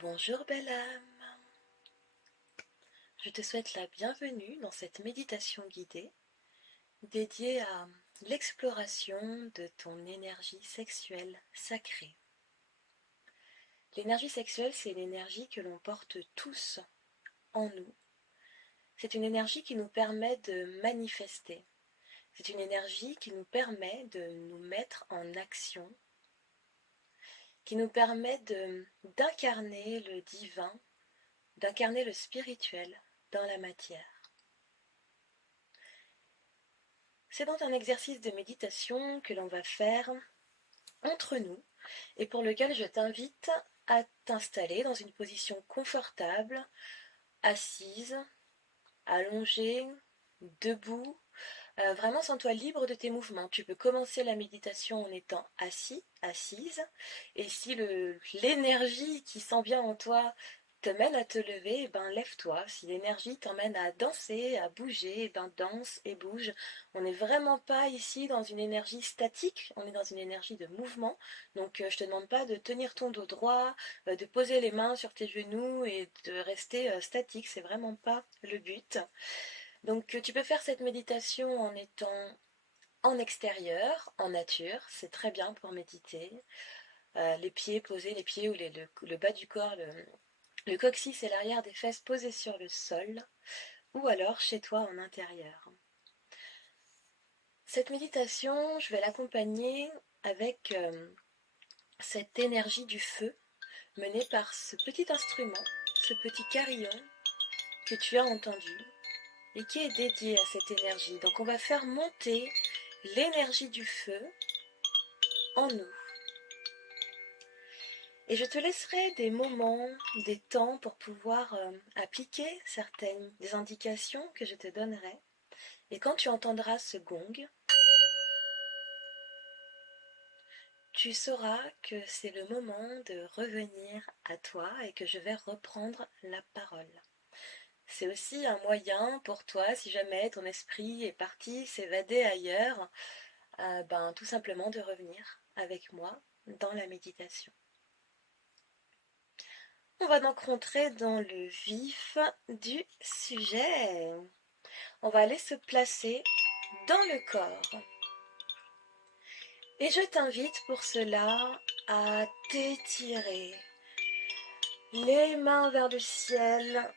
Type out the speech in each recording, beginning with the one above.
Bonjour belle âme, je te souhaite la bienvenue dans cette méditation guidée dédiée à l'exploration de ton énergie sexuelle sacrée. L'énergie sexuelle, c'est l'énergie que l'on porte tous en nous. C'est une énergie qui nous permet de manifester. C'est une énergie qui nous permet de nous mettre en action, qui nous permet d'incarner le divin, d'incarner le spirituel dans la matière. C'est donc un exercice de méditation que l'on va faire entre nous et pour lequel je t'invite à t'installer dans une position confortable, assise, allongée, debout. Vraiment sens-toi libre de tes mouvements. Tu peux commencer la méditation en étant assis, assise, et si l'énergie qui s'en vient en toi te mène à te lever, lève-toi. Si l'énergie t'emmène à danser, à bouger, danse et bouge. On n'est vraiment pas ici dans une énergie statique, on est dans une énergie de mouvement. Donc je te demande pas de tenir ton dos droit, de poser les mains sur tes genoux et de rester statique, c'est vraiment pas le but. Donc tu peux faire cette méditation en étant en extérieur, en nature, c'est très bien pour méditer. Les pieds posés, les pieds ou le bas du corps, le coccyx et l'arrière des fesses posés sur le sol, ou alors chez toi en intérieur. Cette méditation, je vais l'accompagner avec cette énergie du feu menée par ce petit instrument, ce petit carillon que tu as entendu et qui est dédié à cette énergie. Donc on va faire monter l'énergie du feu en nous. Et je te laisserai des moments, des temps pour pouvoir appliquer des indications que je te donnerai. Et quand tu entendras ce gong, tu sauras que c'est le moment de revenir à toi et que je vais reprendre la parole. C'est aussi un moyen pour toi, si jamais ton esprit est parti s'évader ailleurs, tout simplement de revenir avec moi dans la méditation. On va donc rentrer dans le vif du sujet. On va aller se placer dans le corps. Et je t'invite pour cela à t'étirer. Les mains vers le ciel.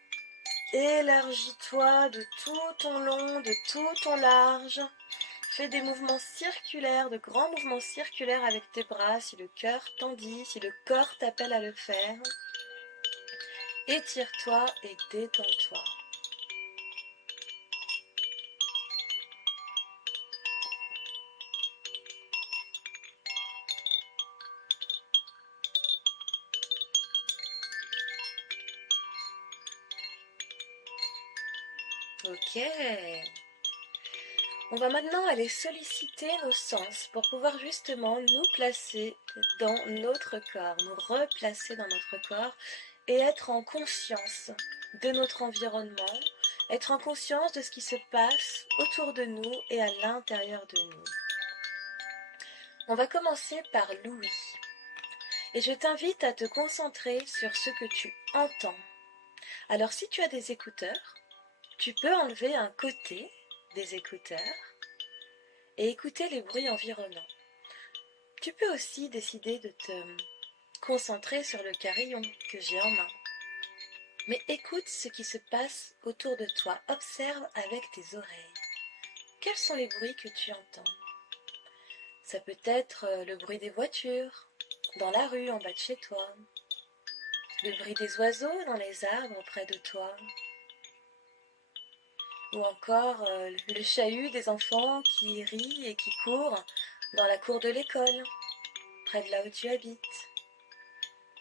Élargis-toi de tout ton long, de tout ton large. Fais des mouvements circulaires, de grands mouvements circulaires avec tes bras si le cœur t'en dit, si le corps t'appelle à le faire. Étire-toi et détends-toi. Ok. On va maintenant aller solliciter nos sens pour pouvoir justement nous placer dans notre corps, nous replacer dans notre corps et être en conscience de notre environnement, être en conscience de ce qui se passe autour de nous et à l'intérieur de nous. On va commencer par l'ouïe et je t'invite à te concentrer sur ce que tu entends. Alors si tu as des écouteurs, tu peux enlever un côté des écouteurs et écouter les bruits environnants. Tu peux aussi décider de te concentrer sur le carillon que j'ai en main. Mais écoute ce qui se passe autour de toi. Observe avec tes oreilles. Quels sont les bruits que tu entends? Ça peut être le bruit des voitures, dans la rue en bas de chez toi, le bruit des oiseaux dans les arbres près de toi, ou encore le chahut des enfants qui rient et qui courent dans la cour de l'école, près de là où tu habites.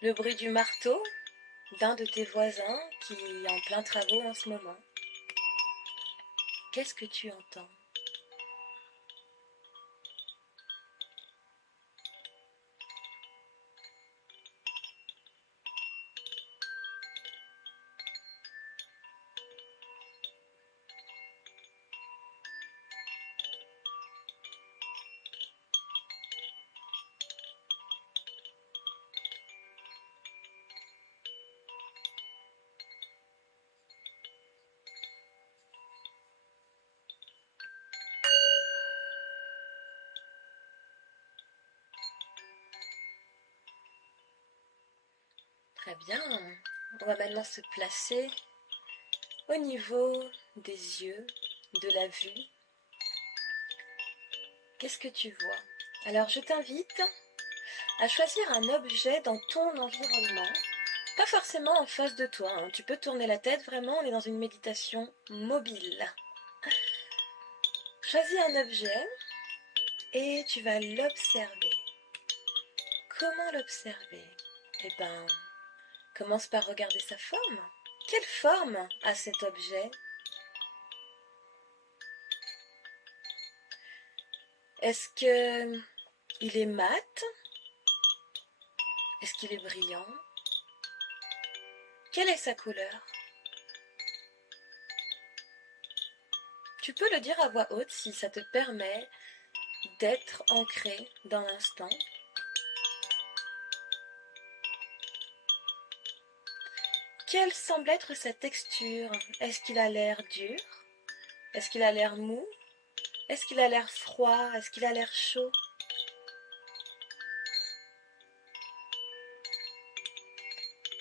Le bruit du marteau d'un de tes voisins qui est en plein travaux en ce moment. Qu'est-ce que tu entends? Très bien. On va maintenant se placer au niveau des yeux, de la vue. Qu'est-ce que tu vois? Alors je t'invite à choisir un objet dans ton environnement, pas forcément en face de toi, hein. Tu peux tourner la tête, vraiment, on est dans une méditation mobile. Choisis un objet et tu vas l'observer. Comment l'observer? Eh ben, commence par regarder sa forme. Quelle forme a cet objet? Est-ce que il est mat? Est-ce qu'il est brillant? Quelle est sa couleur? Tu peux le dire à voix haute si ça te permet d'être ancré dans l'instant. Quelle semble être sa texture? Est-ce qu'il a l'air dur? Est-ce qu'il a l'air mou? Est-ce qu'il a l'air froid? Est-ce qu'il a l'air chaud?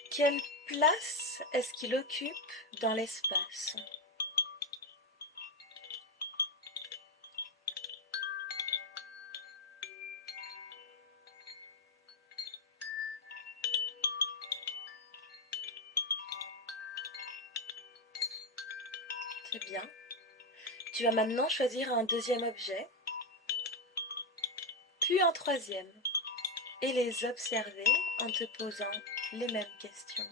Quelle place est-ce qu'il occupe dans l'espace? C'est bien. Tu vas maintenant choisir un deuxième objet, puis un troisième, et les observer en te posant les mêmes questions.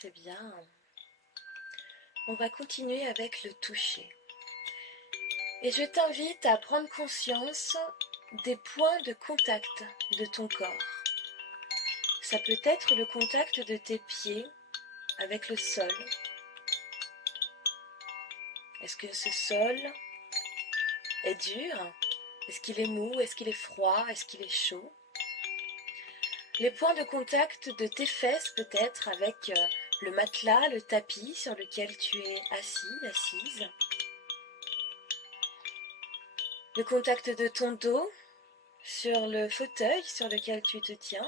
C'est bien. On va continuer avec le toucher. Et je t'invite à prendre conscience des points de contact de ton corps. Ça peut être le contact de tes pieds avec le sol. Est-ce que ce sol est dur? Est-ce qu'il est mou? Est-ce qu'il est froid? Est-ce qu'il est chaud? Les points de contact de tes fesses peut-être avec le matelas, le tapis sur lequel tu es assis, assise. Le contact de ton dos sur le fauteuil sur lequel tu te tiens.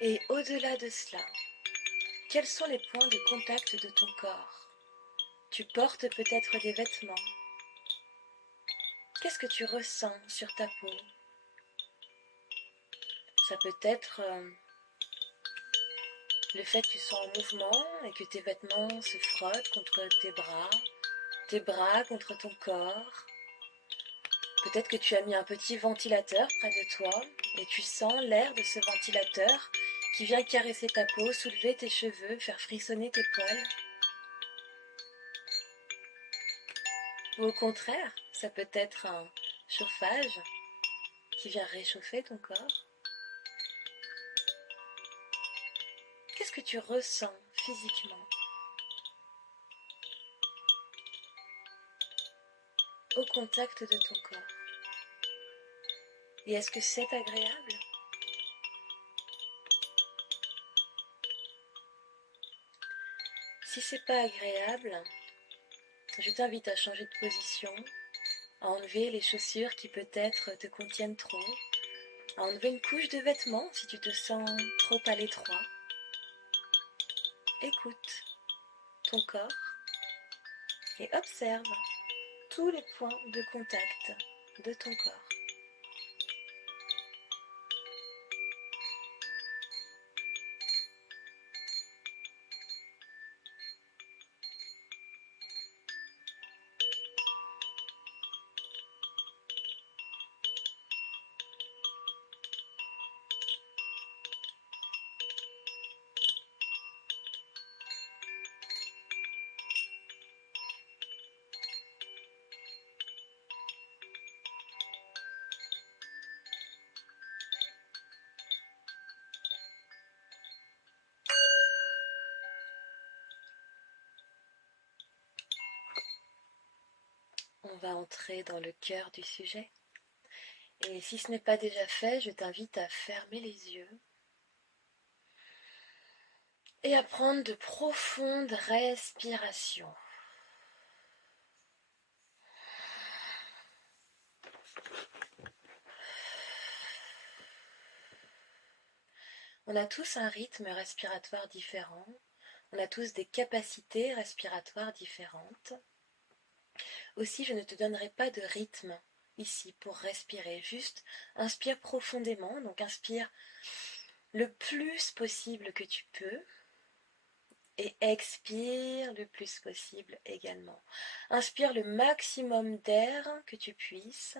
Et au-delà de cela, quels sont les points de contact de ton corps? Tu portes peut-être des vêtements. Qu'est-ce que tu ressens sur ta peau? Ça peut être le fait que tu sois en mouvement et que tes vêtements se frottent contre tes bras contre ton corps. Peut-être que tu as mis un petit ventilateur près de toi et tu sens l'air de ce ventilateur qui vient caresser ta peau, soulever tes cheveux, faire frissonner tes poils. Ou au contraire, ça peut être un chauffage qui vient réchauffer ton corps. Qu'est-ce que tu ressens physiquement au contact de ton corps? Et est-ce que c'est agréable? Si c'est pas agréable, je t'invite à changer de position, à enlever les chaussures qui peut-être te contiennent trop, à enlever une couche de vêtements si tu te sens trop à l'étroit. Écoute ton corps et observe tous les points de contact de ton corps. va entrer dans le cœur du sujet. Et si ce n'est pas déjà fait, je t'invite à fermer les yeux et à prendre de profondes respirations. On a tous un rythme respiratoire différent, on a tous des capacités respiratoires différentes. Aussi, je ne te donnerai pas de rythme ici pour respirer, juste inspire profondément, donc inspire le plus possible que tu peux et expire le plus possible également. Inspire le maximum d'air que tu puisses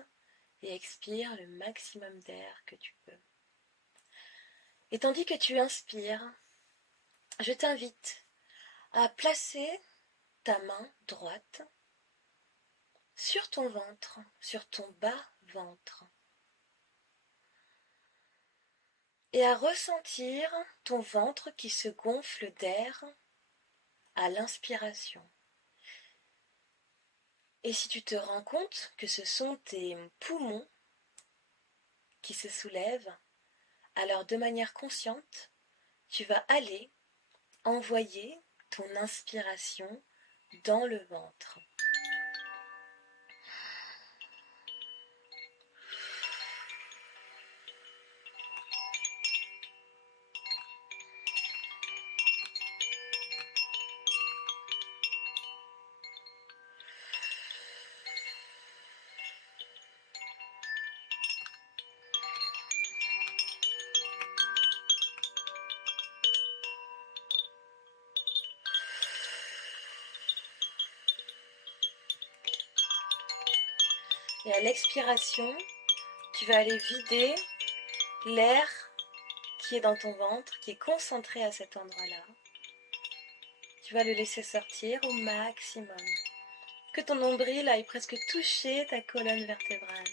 et expire le maximum d'air que tu peux. Et tandis que tu inspires, je t'invite à placer ta main droite sur ton ventre, sur ton bas ventre, et à ressentir ton ventre qui se gonfle d'air à l'inspiration. Et si tu te rends compte que ce sont tes poumons qui se soulèvent, alors de manière consciente, tu vas aller envoyer ton inspiration dans le ventre. Et à l'expiration, tu vas aller vider l'air qui est dans ton ventre, qui est concentré à cet endroit-là. Tu vas le laisser sortir au maximum. Que ton nombril aille presque toucher ta colonne vertébrale.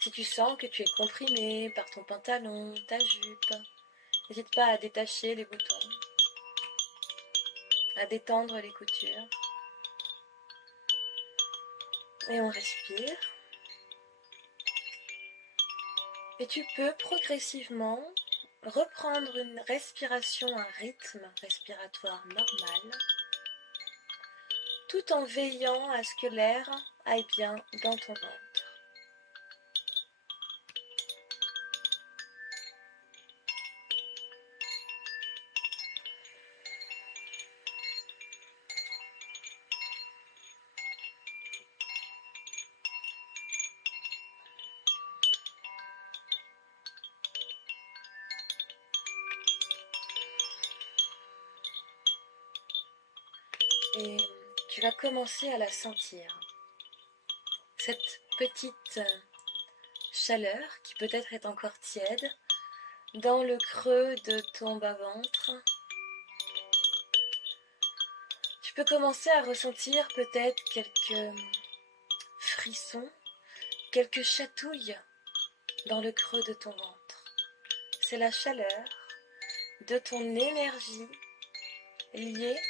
Si tu sens que tu es comprimé par ton pantalon, ta jupe, n'hésite pas à détacher les boutons, à détendre les coutures. Et on respire. Et tu peux progressivement reprendre une respiration, un rythme respiratoire normal, tout en veillant à ce que l'air aille bien dans ton ventre. Et tu vas commencer à la sentir. Cette petite chaleur qui peut-être est encore tiède dans le creux de ton bas-ventre. Tu peux commencer à ressentir peut-être quelques frissons, quelques chatouilles dans le creux de ton ventre. C'est la chaleur de ton énergie liée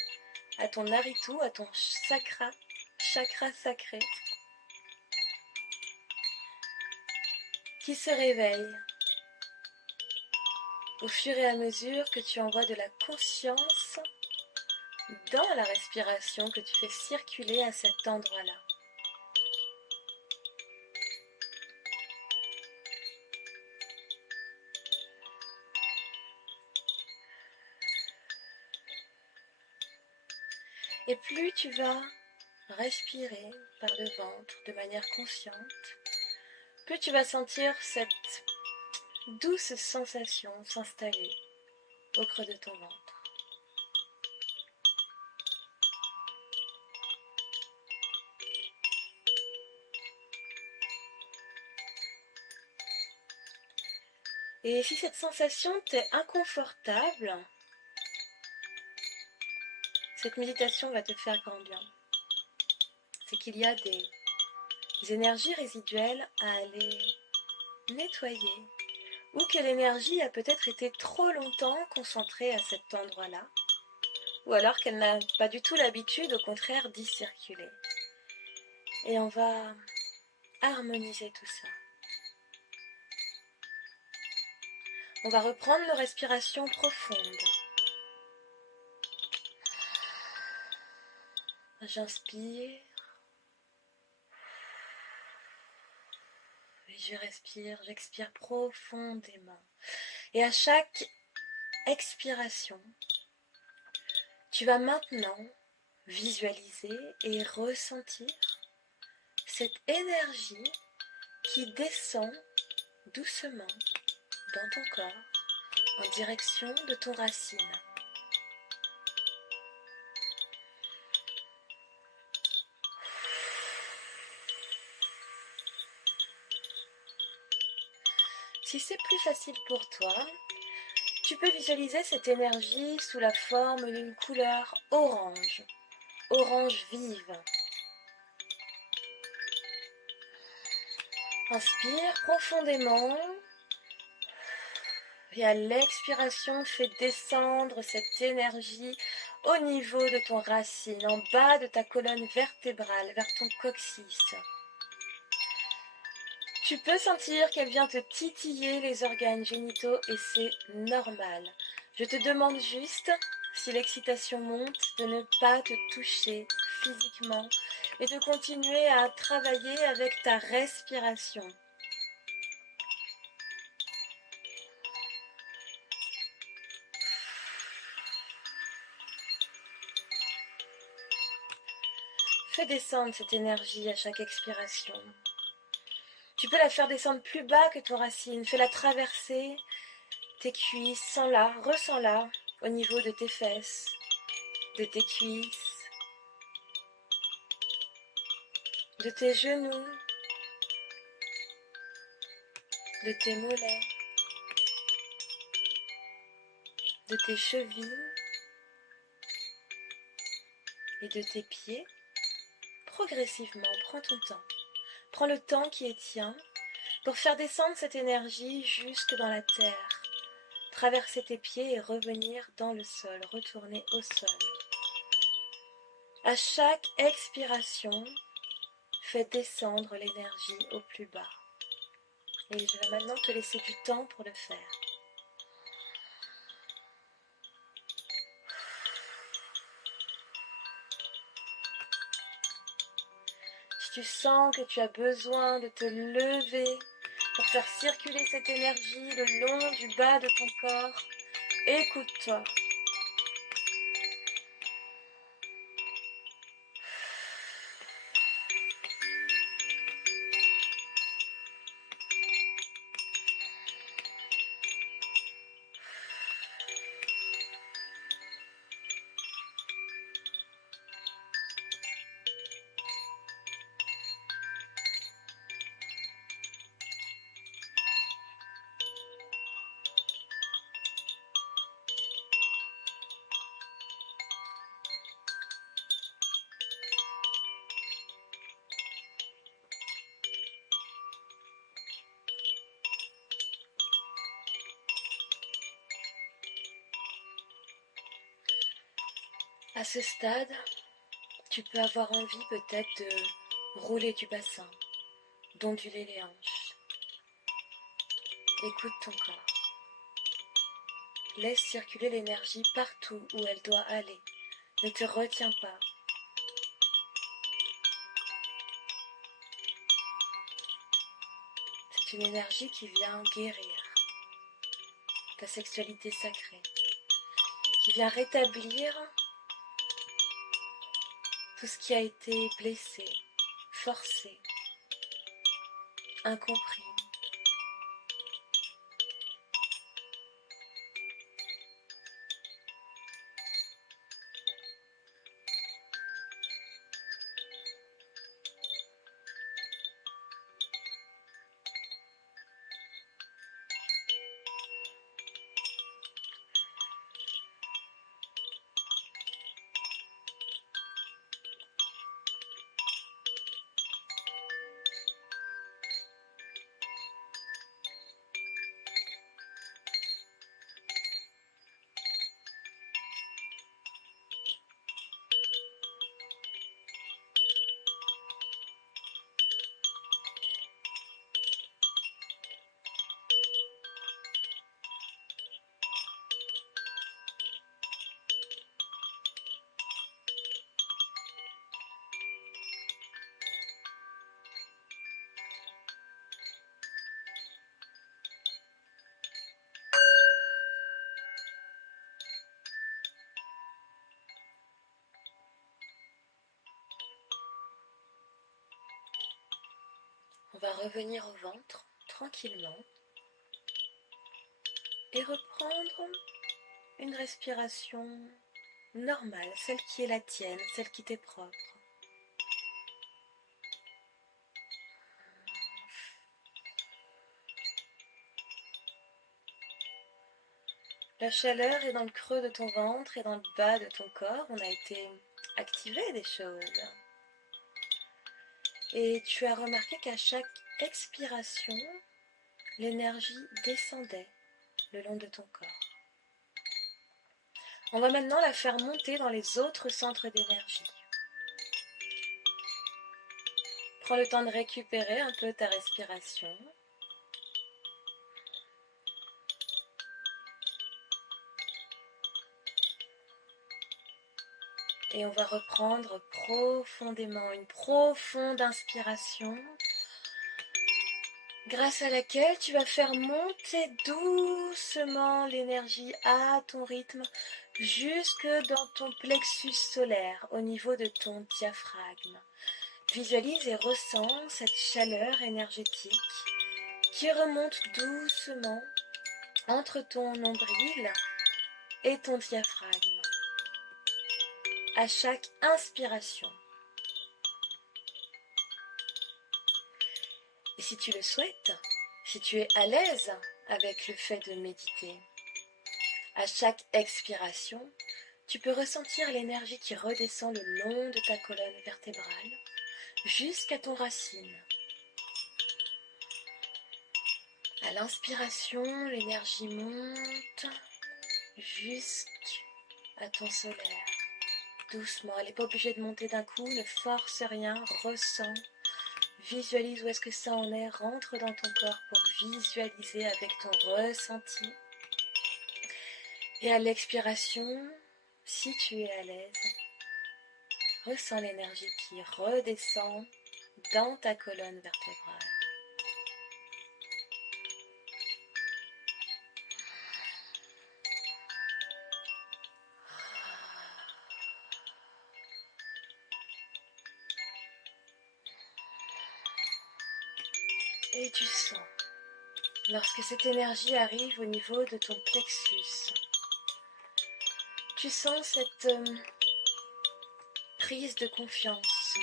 à ton haritu, à ton chakra sacré, qui se réveille au fur et à mesure que tu envoies de la conscience dans la respiration que tu fais circuler à cet endroit-là. Et plus tu vas respirer par le ventre de manière consciente, plus tu vas sentir cette douce sensation s'installer au creux de ton ventre. Et si cette sensation t'est inconfortable, cette méditation va te faire grand bien. C'est qu'il y a des énergies résiduelles à aller nettoyer, ou que l'énergie a peut-être été trop longtemps concentrée à cet endroit-là, ou alors qu'elle n'a pas du tout l'habitude, au contraire, d'y circuler. Et on va harmoniser tout ça. On va reprendre nos respirations profondes. J'inspire. Et je respire, j'expire profondément. Et à chaque expiration, tu vas maintenant visualiser et ressentir cette énergie qui descend doucement dans ton corps en direction de ton racine. Si c'est plus facile pour toi, tu peux visualiser cette énergie sous la forme d'une couleur orange, orange vive. Inspire profondément et à l'expiration, fais descendre cette énergie au niveau de ton racine, en bas de ta colonne vertébrale, vers ton coccyx. Tu peux sentir qu'elle vient te titiller les organes génitaux et c'est normal. Je te demande juste, si l'excitation monte, de ne pas te toucher physiquement et de continuer à travailler avec ta respiration. Fais descendre cette énergie à chaque expiration. Tu peux la faire descendre plus bas que ton racine. Fais-la traverser tes cuisses, sens-la, ressens-la au niveau de tes fesses, de tes cuisses, de tes genoux, de tes mollets, de tes chevilles et de tes pieds. Progressivement, prends ton temps. Prends le temps qui est tien pour faire descendre cette énergie jusque dans la terre. Traverser tes pieds et revenir dans le sol, retourner au sol. À chaque expiration, fais descendre l'énergie au plus bas. Et je vais maintenant te laisser du temps pour le faire. Si tu sens que tu as besoin de te lever pour faire circuler cette énergie le long du bas de ton corps, écoute-toi. À ce stade, tu peux avoir envie peut-être de rouler du bassin, d'onduler les hanches. Écoute ton corps. Laisse circuler l'énergie partout où elle doit aller. Ne te retiens pas. C'est une énergie qui vient guérir ta sexualité sacrée, qui vient rétablir tout ce qui a été blessé, forcé, incompris. On va revenir au ventre tranquillement et reprendre une respiration normale, celle qui est la tienne, celle qui t'est propre. La chaleur est dans le creux de ton ventre et dans le bas de ton corps. On a été activé des choses. Et tu as remarqué qu'à chaque expiration, l'énergie descendait le long de ton corps. On va maintenant la faire monter dans les autres centres d'énergie. Prends le temps de récupérer un peu ta respiration. Et on va reprendre profondément une profonde inspiration grâce à laquelle tu vas faire monter doucement l'énergie à ton rythme jusque dans ton plexus solaire au niveau de ton diaphragme. Visualise et ressens cette chaleur énergétique qui remonte doucement entre ton nombril et ton diaphragme. À chaque inspiration. Et si tu le souhaites, si tu es à l'aise avec le fait de méditer, à chaque expiration, tu peux ressentir l'énergie qui redescend le long de ta colonne vertébrale jusqu'à ton racine. À l'inspiration, l'énergie monte jusqu'à ton solaire. Doucement, elle n'est pas obligée de monter d'un coup, ne force rien, ressens. Visualise où est-ce que ça en est, rentre dans ton corps pour visualiser avec ton ressenti. Et à l'expiration, si tu es à l'aise, ressens l'énergie qui redescend dans ta colonne vertébrale. Et tu sens, lorsque cette énergie arrive au niveau de ton plexus, tu sens cette prise de confiance.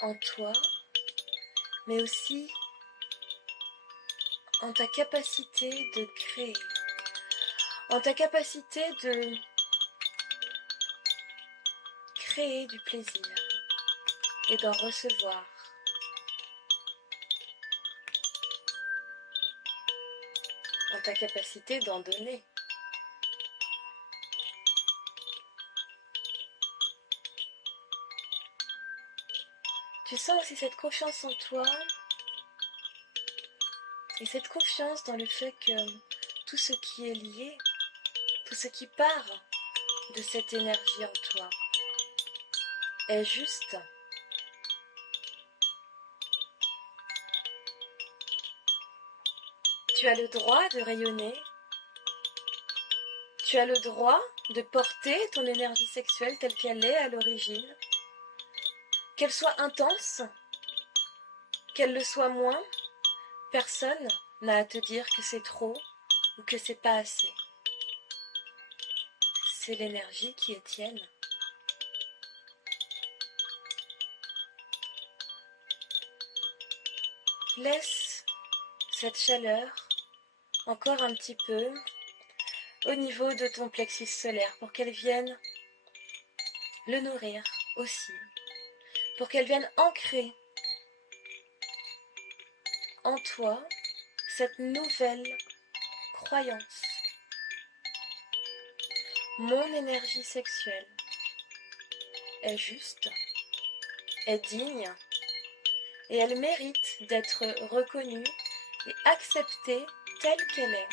En toi, mais aussi en ta capacité de créer, en ta capacité de créer du plaisir et d'en recevoir. En ta capacité d'en donner. Tu sens aussi cette confiance en toi et cette confiance dans le fait que tout ce qui est lié, tout ce qui part de cette énergie en toi est juste. Tu as le droit de rayonner, tu as le droit de porter ton énergie sexuelle telle qu'elle est à l'origine, qu'elle soit intense, qu'elle le soit moins, personne n'a à te dire que c'est trop ou que c'est pas assez. C'est l'énergie qui est tienne. Laisse cette chaleur encore un petit peu au niveau de ton plexus solaire pour qu'elle vienne le nourrir aussi, pour qu'elle vienne ancrer en toi cette nouvelle croyance. Mon énergie sexuelle est juste, est digne et elle mérite d'être reconnue et acceptée telle qu'elle est.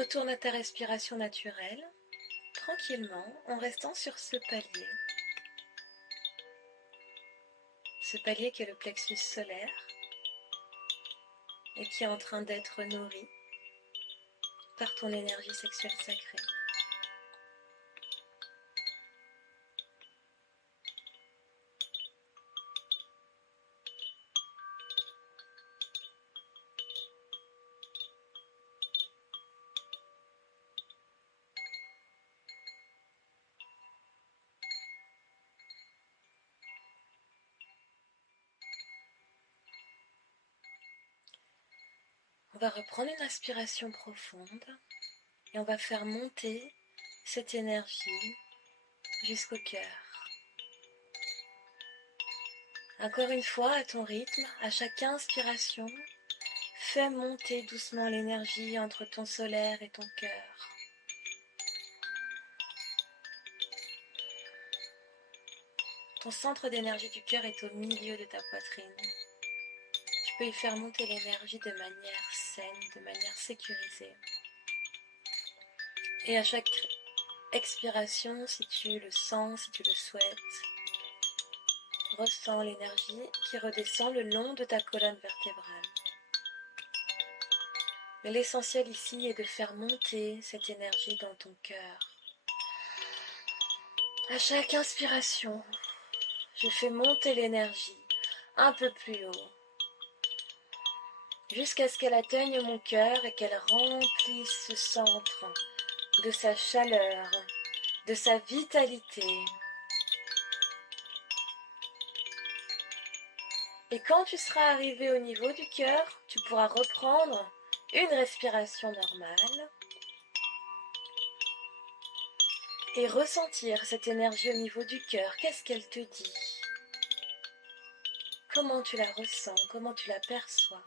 retourne à ta respiration naturelle, tranquillement, en restant sur ce palier. Ce palier qui est le plexus solaire et qui est en train d'être nourri par ton énergie sexuelle sacrée. On va reprendre une inspiration profonde et on va faire monter cette énergie jusqu'au cœur. Encore une fois, à ton rythme, à chaque inspiration, fais monter doucement l'énergie entre ton solaire et ton cœur. Ton centre d'énergie du cœur est au milieu de ta poitrine. Tu peux y faire monter l'énergie de manière saine, de manière sécurisée. Et à chaque expiration, si tu le sens, si tu le souhaites, ressens l'énergie qui redescend le long de ta colonne vertébrale. Mais l'essentiel ici est de faire monter cette énergie dans ton cœur. À chaque inspiration, je fais monter l'énergie un peu plus haut, jusqu'à ce qu'elle atteigne mon cœur et qu'elle remplisse ce centre de sa chaleur, de sa vitalité. Et quand tu seras arrivé au niveau du cœur, tu pourras reprendre une respiration normale et ressentir cette énergie au niveau du cœur. Qu'est-ce qu'elle te dit? Comment tu la ressens? Comment tu la perçois?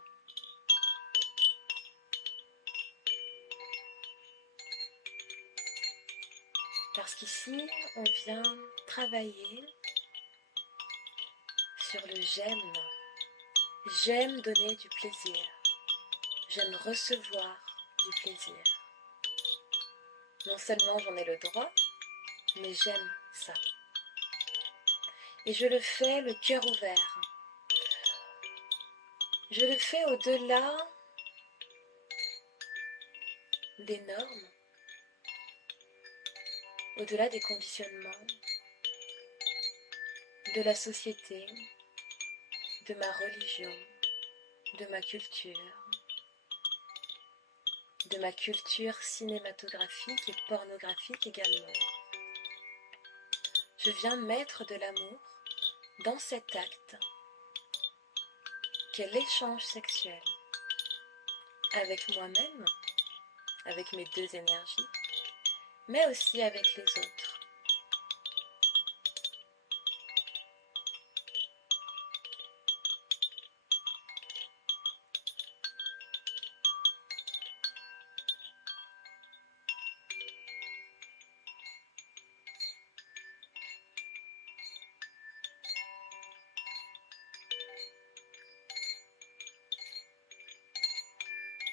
Parce qu'ici, on vient travailler sur le j'aime. J'aime donner du plaisir. J'aime recevoir du plaisir. Non seulement j'en ai le droit, mais j'aime ça. Et je le fais le cœur ouvert. Je le fais au-delà des normes, au-delà des conditionnements, de la société, de ma religion, de ma culture cinématographique et pornographique également. Je viens mettre de l'amour dans cet acte qu'est l'échange sexuel avec moi-même, avec mes deux énergies, mais aussi avec les autres.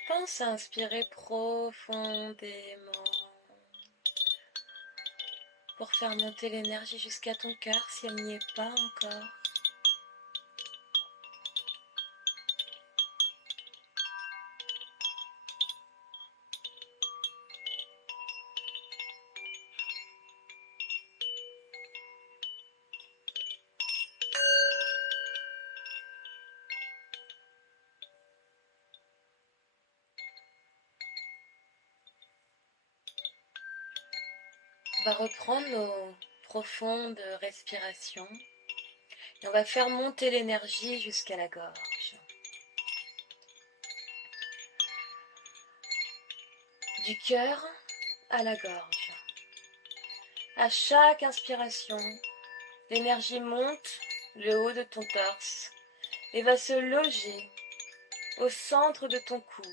Pense à inspirer profondément pour faire monter l'énergie jusqu'à ton cœur si elle n'y est pas encore. On va reprendre nos profondes respirations et on va faire monter l'énergie jusqu'à la gorge. Du cœur à la gorge. À chaque inspiration, l'énergie monte le haut de ton torse et va se loger au centre de ton cou,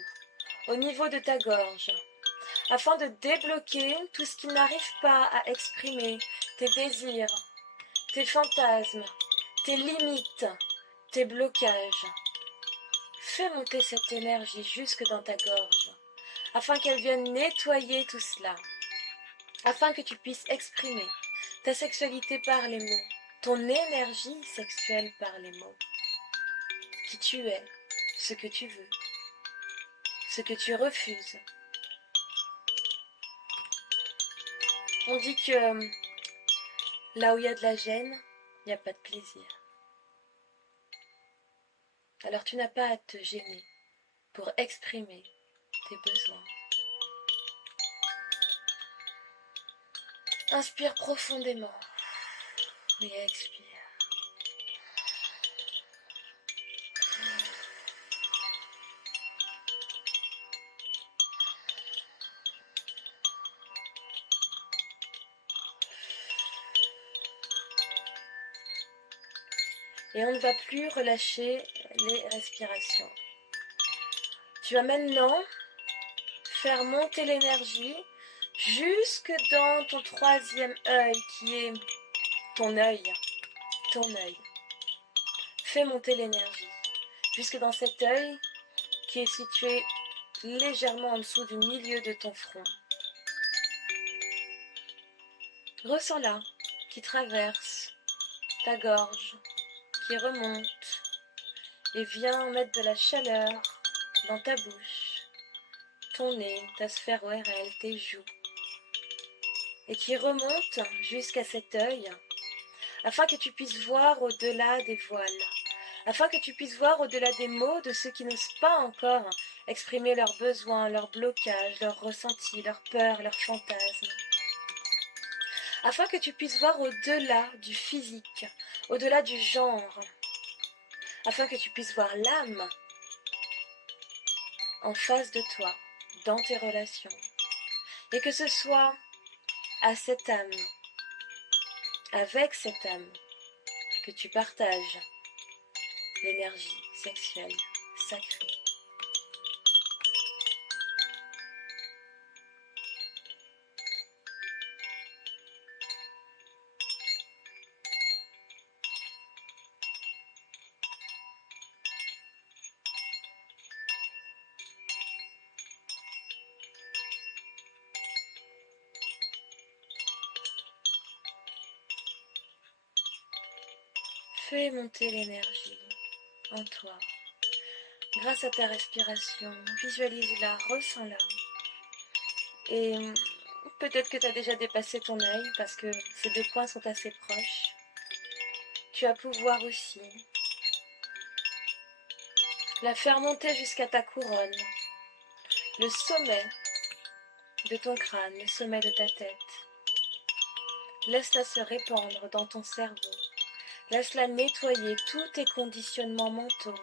au niveau de ta gorge, afin de débloquer tout ce qui n'arrive pas à exprimer tes désirs, tes fantasmes, tes limites, tes blocages. Fais monter cette énergie jusque dans ta gorge, afin qu'elle vienne nettoyer tout cela, afin que tu puisses exprimer ta sexualité par les mots, ton énergie sexuelle par les mots, qui tu es, ce que tu veux, ce que tu refuses. On dit que là où il y a de la gêne, il n'y a pas de plaisir. Alors tu n'as pas à te gêner pour exprimer tes besoins. Inspire profondément et expire. Et on ne va plus relâcher les respirations. Tu vas maintenant faire monter l'énergie jusque dans ton troisième œil qui est ton œil. Ton œil. Fais monter l'énergie jusque dans cet œil qui est situé légèrement en dessous du milieu de ton front. Ressens-la qui traverse ta gorge, qui remonte et vient mettre de la chaleur dans ta bouche, ton nez, ta sphère ORL, tes joues, et qui remonte jusqu'à cet œil, afin que tu puisses voir au-delà des voiles, afin que tu puisses voir au-delà des mots de ceux qui n'osent pas encore exprimer leurs besoins, leurs blocages, leurs ressentis, leurs peurs, leurs fantasmes, afin que tu puisses voir au-delà du physique, au-delà du genre, afin que tu puisses voir l'âme en face de toi, dans tes relations, et que ce soit à cette âme, avec cette âme, que tu partages l'énergie sexuelle sacrée. Fais monter l'énergie en toi. Grâce à ta respiration, visualise-la, ressens-la. Et peut-être que tu as déjà dépassé ton œil parce que ces deux points sont assez proches. Tu vas pouvoir aussi la faire monter jusqu'à ta couronne, le sommet de ton crâne, le sommet de ta tête. Laisse-la se répandre dans ton cerveau. Laisse-la nettoyer tous tes conditionnements mentaux.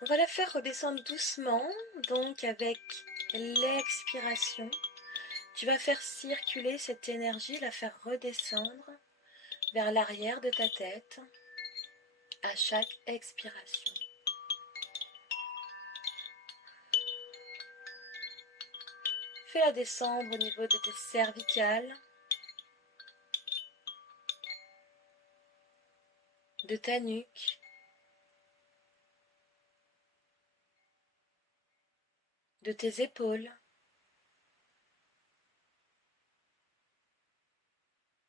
On va la faire redescendre doucement, donc avec l'expiration. Tu vas faire circuler cette énergie, la faire redescendre vers l'arrière de ta tête à chaque expiration. Fais-la descendre au niveau de tes cervicales, de ta nuque, de tes épaules,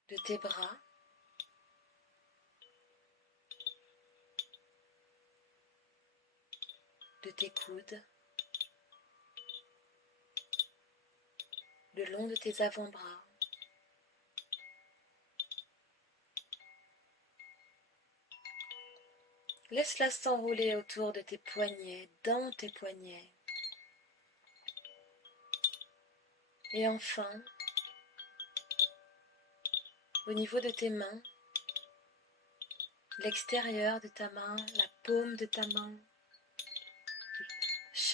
de tes bras, de tes coudes, le long de tes avant-bras. Laisse-la s'enrouler autour de tes poignets, dans tes poignets. Et enfin, au niveau de tes mains, l'extérieur de ta main, la paume de ta main,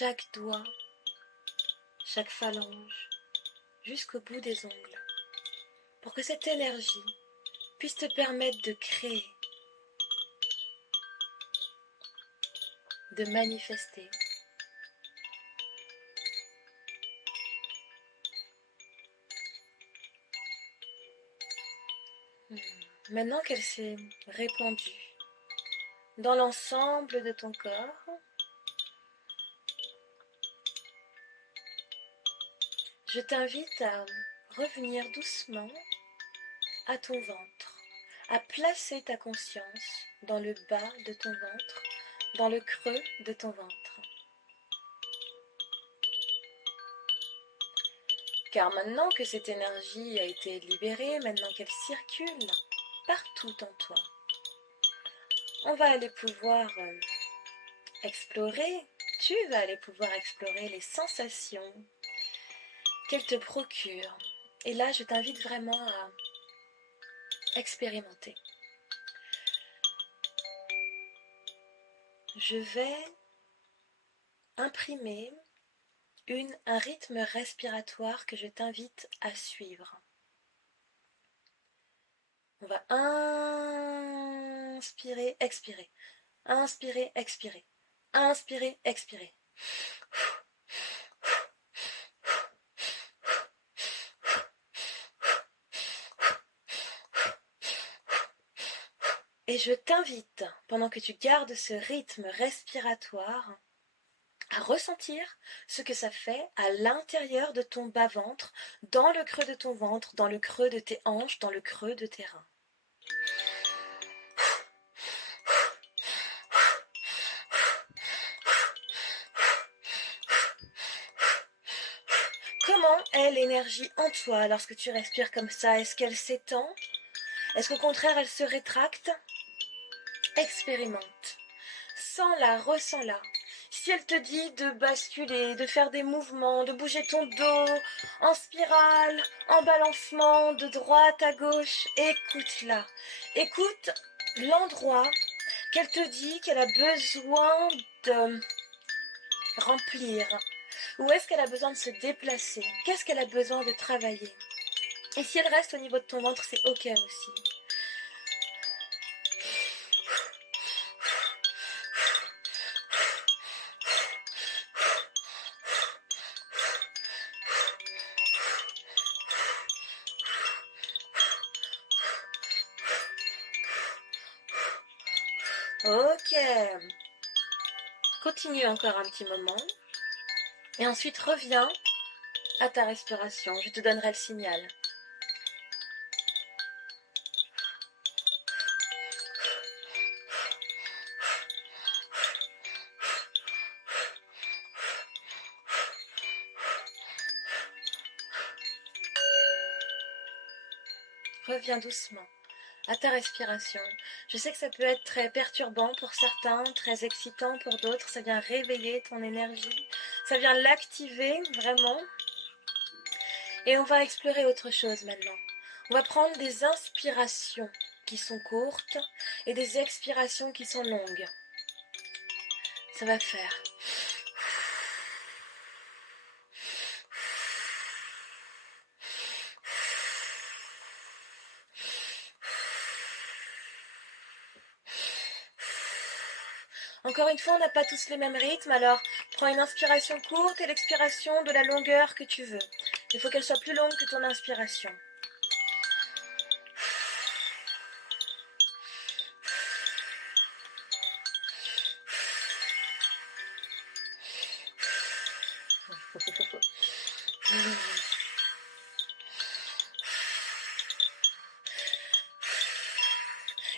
chaque doigt, chaque phalange, jusqu'au bout des ongles, pour que cette énergie puisse te permettre de créer, de manifester. Maintenant qu'elle s'est répandue dans l'ensemble de ton corps, je t'invite à revenir doucement à ton ventre, à placer ta conscience dans le bas de ton ventre, dans le creux de ton ventre. Car maintenant que cette énergie a été libérée, maintenant qu'elle circule partout en toi, on va aller pouvoir explorer, tu vas aller pouvoir explorer les sensations qu'elle te procure. Et là, je t'invite vraiment à expérimenter. Je vais imprimer un rythme respiratoire que je t'invite à suivre. On va inspirer, expirer. Inspirer, expirer. Inspirer, expirer. Et je t'invite, pendant que tu gardes ce rythme respiratoire, à ressentir ce que ça fait à l'intérieur de ton bas-ventre, dans le creux de ton ventre, dans le creux de tes hanches, dans le creux de tes reins. Comment est l'énergie en toi lorsque tu respires comme ça? Est-ce qu'elle s'étend? Est-ce qu'au contraire elle se rétracte? Expérimente. Sens-la, ressens-la. Si elle te dit de basculer, de faire des mouvements, de bouger ton dos en spirale, en balancement, de droite à gauche, écoute-la. Écoute l'endroit qu'elle te dit qu'elle a besoin de remplir. Où est-ce qu'elle a besoin de se déplacer? Qu'est-ce qu'elle a besoin de travailler? Et si elle reste au niveau de ton ventre, c'est ok aussi. Ok. Continue encore un petit moment. Et ensuite reviens à ta respiration. Je te donnerai le signal. Reviens doucement à ta respiration. Je sais que ça peut être très perturbant pour certains, très excitant pour d'autres. Ça vient réveiller ton énergie. Ça vient l'activer vraiment. Et on va explorer autre chose maintenant. On va prendre des inspirations qui sont courtes et des expirations qui sont longues. Ça va faire. Encore une fois, on n'a pas tous les mêmes rythmes, alors prends une inspiration courte et l'expiration de la longueur que tu veux. Il faut qu'elle soit plus longue que ton inspiration.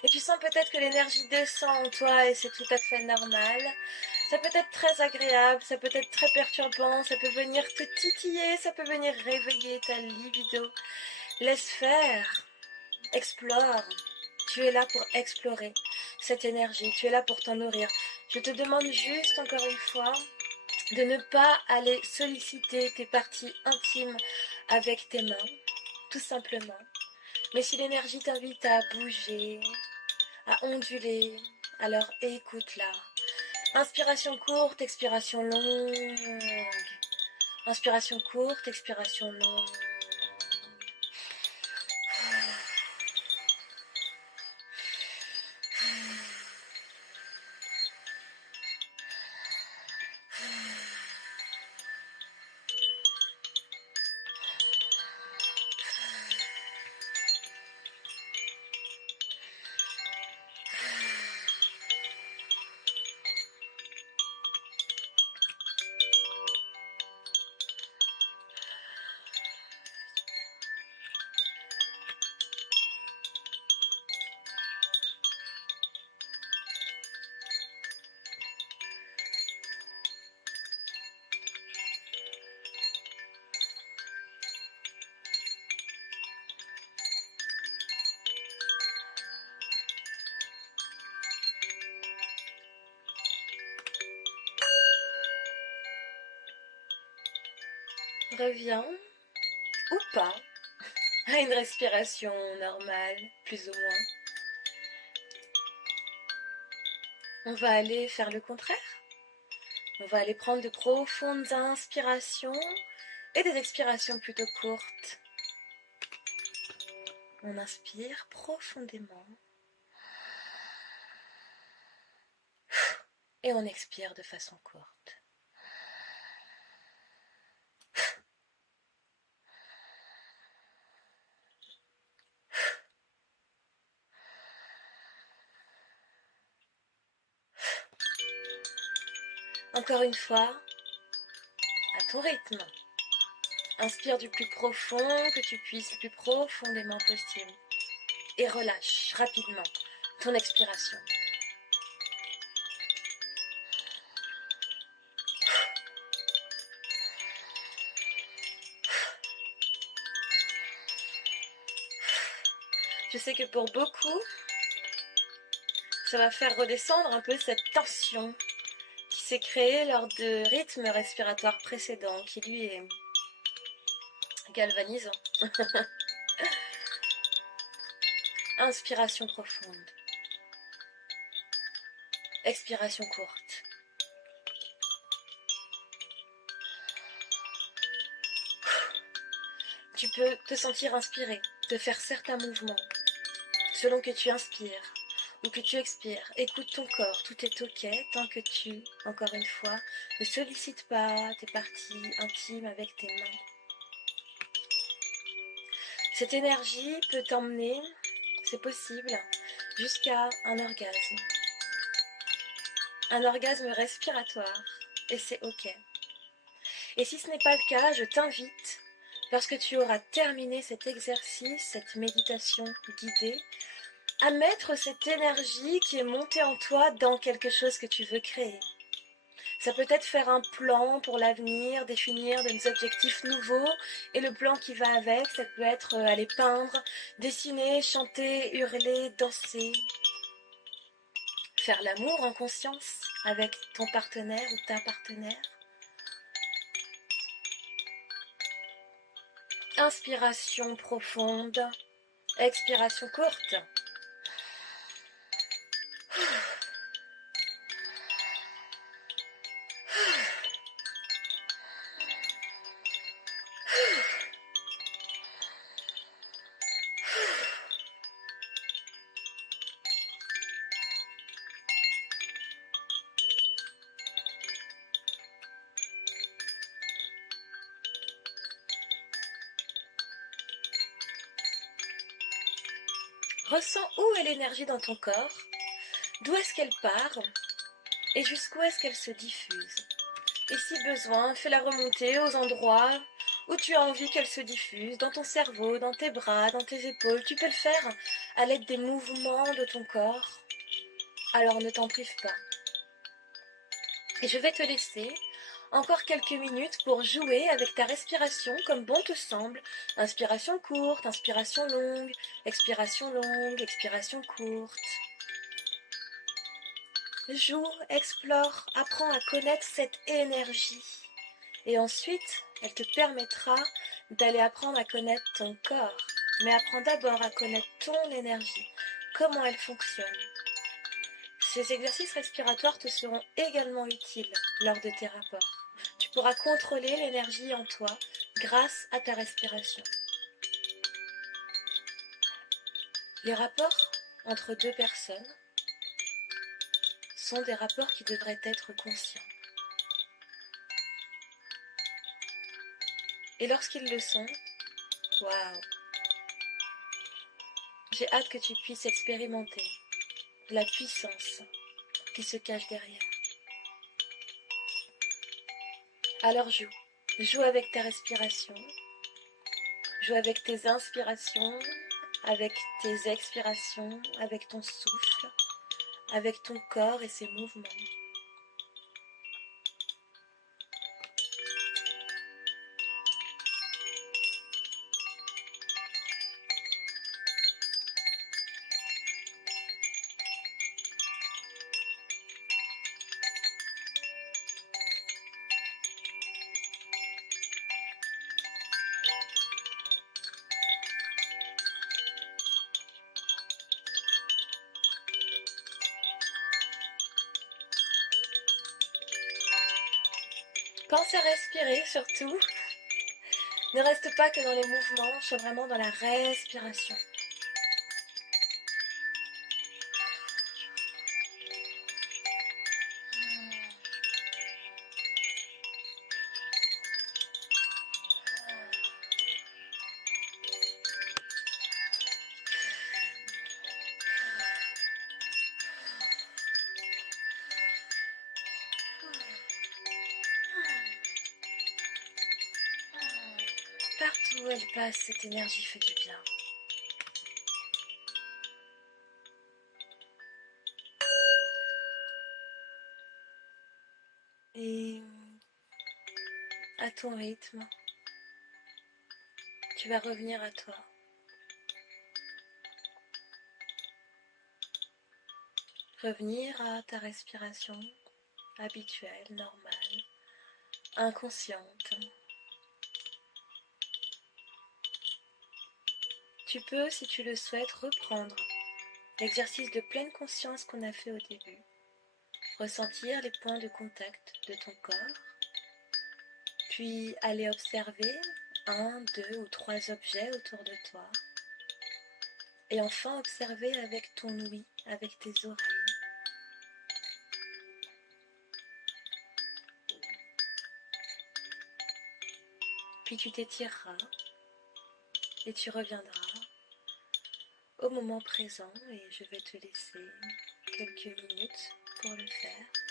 Et tu sens peut-être que l'énergie descend en toi et c'est tout à fait normal. Ça peut être très agréable, ça peut être très perturbant, ça peut venir te titiller, ça peut venir réveiller ta libido. Laisse faire, explore. Tu es là pour explorer cette énergie, tu es là pour t'en nourrir. Je te demande juste, encore une fois, de ne pas aller solliciter tes parties intimes avec tes mains, tout simplement. Mais si l'énergie t'invite à bouger, à onduler, alors écoute-la. Inspiration courte, expiration longue. Inspiration courte, expiration longue. Reviens, ou pas, à une respiration normale, plus ou moins. On va aller faire le contraire. On va aller prendre de profondes inspirations et des expirations plutôt courtes. On inspire profondément et on expire de façon courte. Encore une fois, à ton rythme. Inspire du plus profond que tu puisses, le plus profondément possible. Et relâche rapidement ton expiration. Je sais que pour beaucoup, ça va faire redescendre un peu cette tension qui s'est créée lors de rythmes respiratoires précédents, qui lui est galvanisant. Inspiration profonde. Expiration courte. Tu peux te sentir inspiré, de faire certains mouvements. Selon que tu inspires ou que tu expires, écoute ton corps, tout est ok tant que tu, encore une fois, ne sollicites pas tes parties intimes avec tes mains. Cette énergie peut t'emmener, c'est possible, jusqu'à un orgasme. Un orgasme respiratoire, et c'est ok. Et si ce n'est pas le cas, je t'invite, lorsque tu auras terminé cet exercice, cette méditation guidée, à mettre cette énergie qui est montée en toi dans quelque chose que tu veux créer. Ça peut être faire un plan pour l'avenir, définir des objectifs nouveaux, et le plan qui va avec, ça peut être aller peindre, dessiner, chanter, hurler, danser, faire l'amour en conscience avec ton partenaire ou ta partenaire. Inspiration profonde, expiration courte. Ressens où est l'énergie dans ton corps, d'où est-ce qu'elle part et jusqu'où est-ce qu'elle se diffuse. Et si besoin, fais-la remonter aux endroits où tu as envie qu'elle se diffuse, dans ton cerveau, dans tes bras, dans tes épaules. Tu peux le faire à l'aide des mouvements de ton corps. Alors ne t'en prive pas. Et je vais te laisser encore quelques minutes pour jouer avec ta respiration comme bon te semble. Inspiration courte, inspiration longue, expiration courte. Joue, explore, apprends à connaître cette énergie. Et ensuite, elle te permettra d'aller apprendre à connaître ton corps. Mais apprends d'abord à connaître ton énergie, comment elle fonctionne. Ces exercices respiratoires te seront également utiles lors de tes rapports. Tu pourras contrôler l'énergie en toi grâce à ta respiration. Les rapports entre deux personnes sont des rapports qui devraient être conscients. Et lorsqu'ils le sont, waouh! J'ai hâte que tu puisses expérimenter la puissance qui se cache derrière. Alors joue. Joue avec ta respiration. Joue avec tes inspirations, avec tes expirations, avec ton souffle, avec ton corps et ses mouvements. Pense à respirer surtout. Ne reste pas que dans les mouvements, sois vraiment dans la respiration. Partout où elle passe, cette énergie fait du bien. Et à ton rythme, tu vas revenir à toi. Revenir à ta respiration habituelle, normale, inconsciente. Tu peux, si tu le souhaites, reprendre l'exercice de pleine conscience qu'on a fait au début. Ressentir les points de contact de ton corps, puis aller observer 1, 2 ou 3 objets autour de toi. Et enfin observer avec ton ouïe, avec tes oreilles. Puis tu t'étireras et tu reviendras au moment présent et je vais te laisser quelques minutes pour le faire.